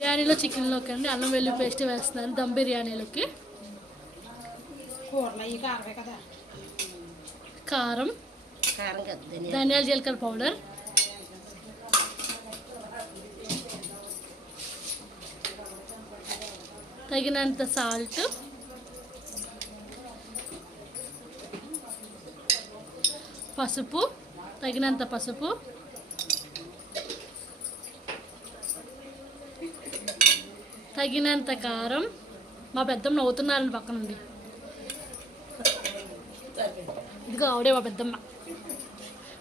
బిర్యానీలో చికెన్లోకి అండి అల్లం వెల్లుల్లి పేస్ట్ వేస్తున్నాను దమ్ బిర్యానీలోకి. కారం, ధనియాల జీలకర్ర పౌడర్, తగినంత సాల్ట్, పసుపు, తగినంత పసుపు, తగినంత కారం. మా పెద్దమ్మ నవ్వుతున్నారండి పక్క నుండి. ఇదిగో ఆవిడే మా పెద్దమ్మ,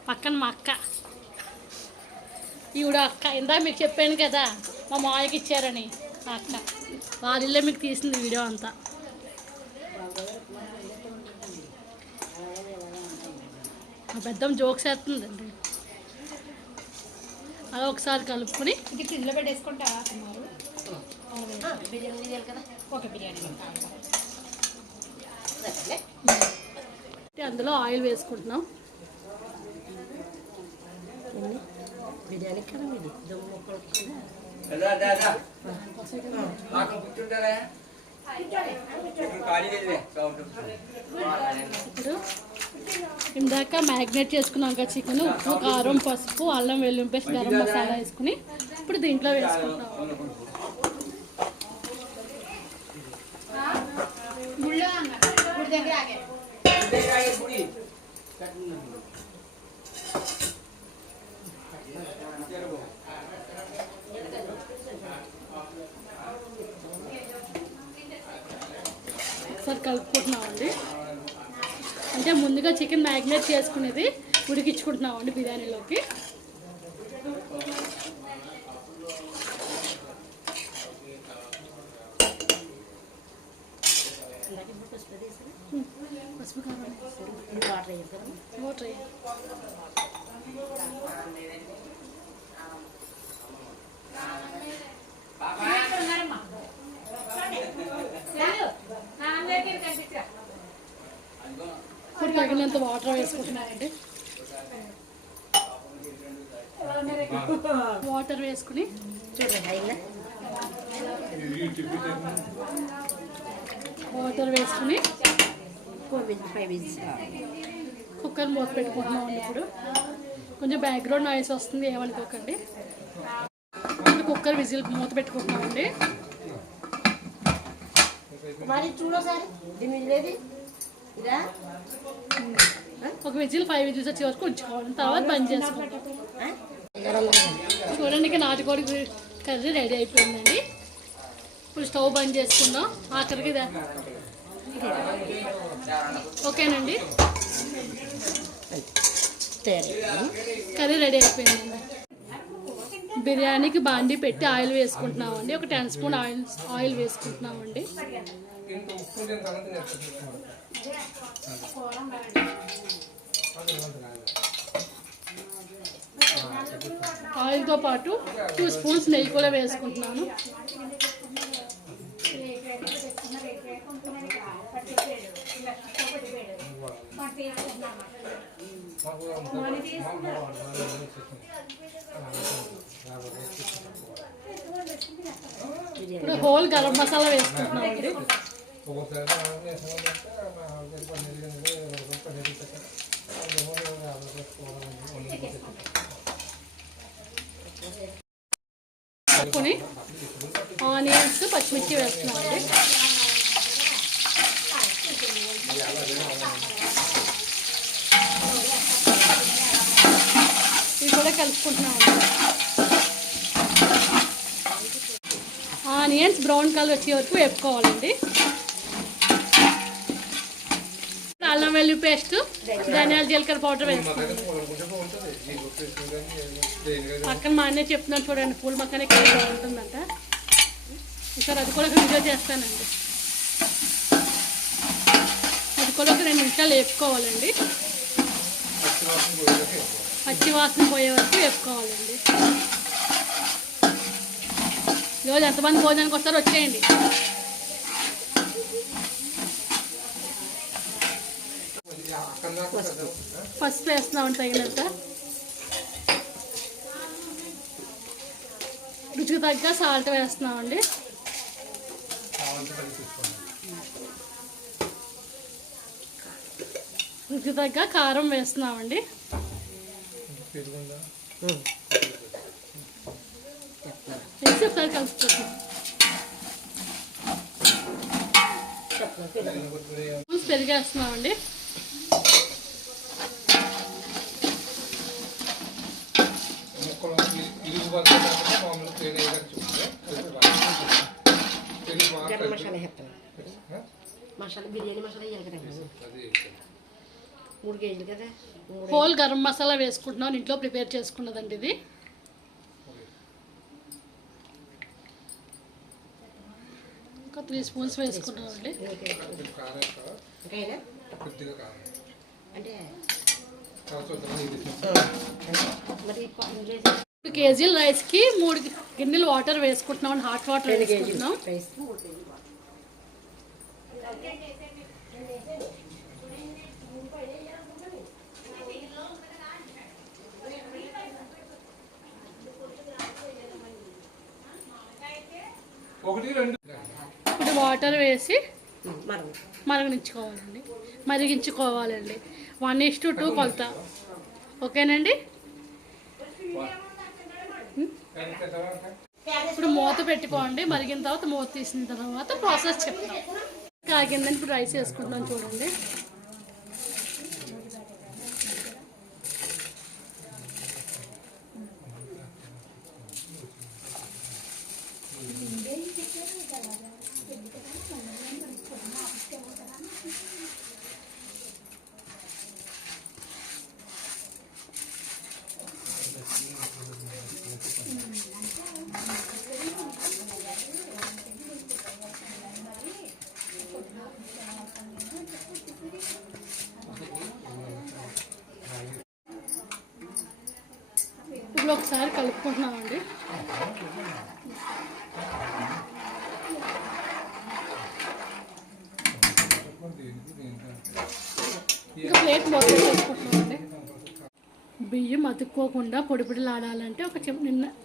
పక్కన మా అక్క. ఈవిడ అక్క, ఇందాక మీకు చెప్పాను కదా మా మాయకి ఇచ్చారని. ఆ అక్క వాళ్ళిల్లే మీకు తీసింది వీడియో అంతా. మా పెద్దమ్మ జోక్స్ వేస్తుందండి. అలా ఒకసారి కలుపుకొని ఫ్రిడ్జ్లో పెట్టేసుకుంటారా? అందులో ఆయిల్ వేసుకుంటున్నాం. బిర్యానీ ఇప్పుడు ఇందాక మ్యాగ్నేట్ చేసుకున్నాం కదా చికెన్, ఉప్పు, కారం, పసుపు, అల్లం వెల్లుల్లి పేస్ట్, గరం మసాలా వేసుకుని ఇప్పుడు దీంట్లో వేసుకుంటాం. ఒకసారి కలుపుకుంటున్నామండి. అంటే ముందుగా చికెన్ మ్యాగ్నేట్ చేసుకునేది ఉడికించుకుంటున్నామండి బిర్యానీలోకి. పసుపు కారం వాటర్ ఇప్పుడు తగినంత వాటర్ వేసుకుంటున్నానండి. వాటర్ వేసుకుని కుక్కర్ మూత పెట్టుకుంటున్నామండి. ఇప్పుడు కొంచెం బ్యాక్గ్రౌండ్ నాయిస్ వస్తుంది, ఏమనుకోకండి. కుక్కర్ విజిల్ మూత పెట్టుకుంటున్నామండి. ఒక విజిల్ 5 విజిల్స్ వచ్చే వరకు ఉంచుకోవాలి. తర్వాత బంద్ చేసుకుంటాం. చూడండి, నాటుకోడి కర్రీ రెడీ అయిపోయిందండి. ఇప్పుడు స్టవ్ బంద్ చేసుకుందాం. ఆఖరికి ఓకేనండి, కర్రీ రెడీ అయిపోయిందండి. బిర్యానీకి బాండీ పెట్టి ఆయిల్ వేసుకుంటున్నామండి. ఒక 10 స్పూన్ ఆయిల్ వేసుకుంటున్నామండి. ఆయిల్తో పాటు 2 స్పూన్స్ నెయ్యి కూడా వేసుకుంటున్నాను. ఇప్పుడు హోల్ గరం మసాలా వేసుకుంటున్నామండి. వేసుకొని ఆనియన్స్, పచ్చిమిర్చి వేస్తున్నామండి. ఇవి కూడా కలుపుకుంటున్నామండి. ఆనియన్స్ బ్రౌన్ కలర్ వచ్చే వరకు వేపుకోవాలండి. అల్లం వెల్లుల్లి పేస్ట్, ధనియాల జీలకర్ర పౌడర్ వేసుకోవాలి. పక్కన మా అన్నయ్య చెప్తున్నాను చూడండి, పూల మక్కనే కర్రీ బాగుంటుందంట. ఈసారి అది కూడా వీడియో చేస్తానండి. అది కూడా ఒక 2 నిమిషాలు వేపుకోవాలండి. పచ్చి వాసన పోయే వరకు వేపుకోవాలండి. ఈరోజు ఎంతమంది భోజనానికి వస్తారో వచ్చేయండి. పసుపు వేస్తున్నామండి తగినంత. రుచికి తగ్గ సాల్ట్ వేస్తున్నామండి. రుచికి తగ్గ కారం వేస్తున్నామండి. వేసి ఒకసారి కలుపుతున్నాం. పెరిగేస్తున్నామండి. మసాలా బిర్యానీ మసాలా వేయాలి కదా 3 కేజీలు కదా. హోల్ గరం మసాలా వేసుకుంటున్నాం. ఇంట్లో ప్రిపేర్ చేసుకున్నదండి ఇది. ఒక 3 స్పూన్స్ వేసుకున్నామండి. అంటే 2 కేజీల రైస్కి 3 గిన్నెలు వాటర్ వేసుకుంటున్నాం. హాట్ వాటర్ వేసుకుంటున్నాం. ఇప్పుడు వాటర్ వేసి మరిగించుకోవాలండి. 1:2 కొలత. ఓకేనండి. ఇప్పుడు మూత పెట్టుకోండి. మరిగిన తర్వాత మూత తీసిన తర్వాత ప్రాసెస్ చెప్తాం. కాగిందని ఇప్పుడు రైస్ వేసుకుంటున్నాం చూడండి. ఇప్పుడు ఒకసారి కలుపుకుంటున్నామండి. ఇంకా ప్లేట్ మొత్తం చేసుకుంటున్నామండి. బియ్యం అతుక్కోకుండా పొడి పొడిలాడాలంటే ఒక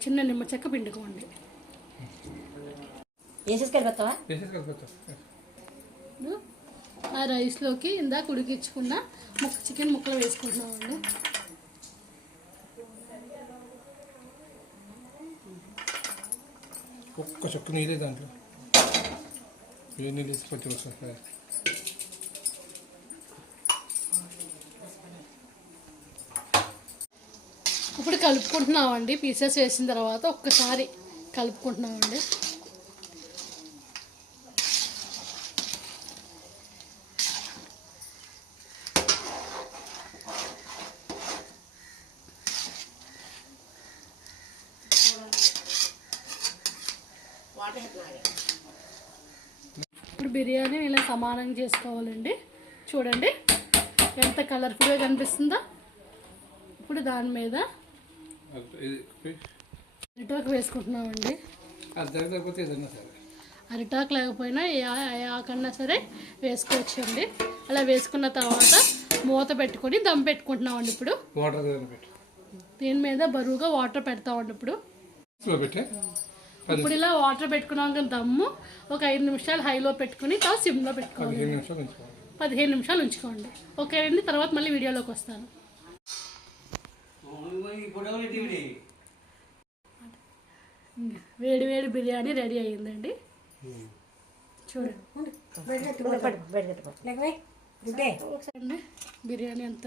చిన్న నిమ్మ చెక్క పిండుకోండి. ఆ రైస్లోకి ఇందాక ఉడికించుకున్న చికెన్ ముక్కలు వేసుకుంటున్నామండి. ఒక్క చుక్క నీరే దాంట్లో నీళ్ళు తీసుకొచ్చి వస్తుంది. ఇప్పుడు కలుపుకుంటున్నామండి. పీసెస్ వేసిన తర్వాత ఒక్కసారి కలుపుకుంటున్నామండి. ఇప్పుడు బిర్యానీ ఇలా సమానంగా చేసుకోవాలండి. చూడండి ఎంత కలర్ఫుల్గా కనిపిస్తుందో. ఇప్పుడు దాని మీద అరిటాకు వేసుకుంటున్నామండి. అరిటాకు లేకపోయినా ఆకన్నా సరే వేసుకోవచ్చండి. అలా వేసుకున్న తర్వాత మూత పెట్టుకొని దమ్ పెట్టుకుంటున్నామండి. ఇప్పుడు దీని మీద బరువుగా వాటర్ పెడతామండి. ఇప్పుడు ఇలా వాటర్ పెట్టుకున్నాం కదా దమ్ము ఒక 5 నిమిషాలు హైలో పెట్టుకుని తర్వాత సిమ్లో పెట్టుకోవాలి. 15 నిమిషాలు ఉంచుకోండి. ఓకే అండి. తర్వాత మళ్ళీ వీడియోలోకి వస్తాను. వేడి వేడి బిర్యానీ రెడీ అయ్యిందండి. చూడండి బిర్యానీ ఎంత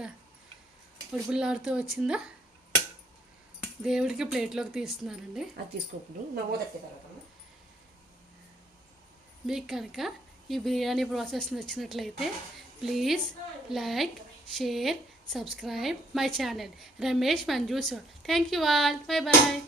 పొడిపుల్లాడుతూ వచ్చిందా. దేవుడికి ప్లేట్లోకి తీస్తున్నారండి. అది తీసుకోకుండా మీకు కనుక ఈ బిర్యానీ ప్రాసెస్ నచ్చినట్లయితే please like, share, subscribe my channel Ramesh Manju's. Thank you all. Bye bye.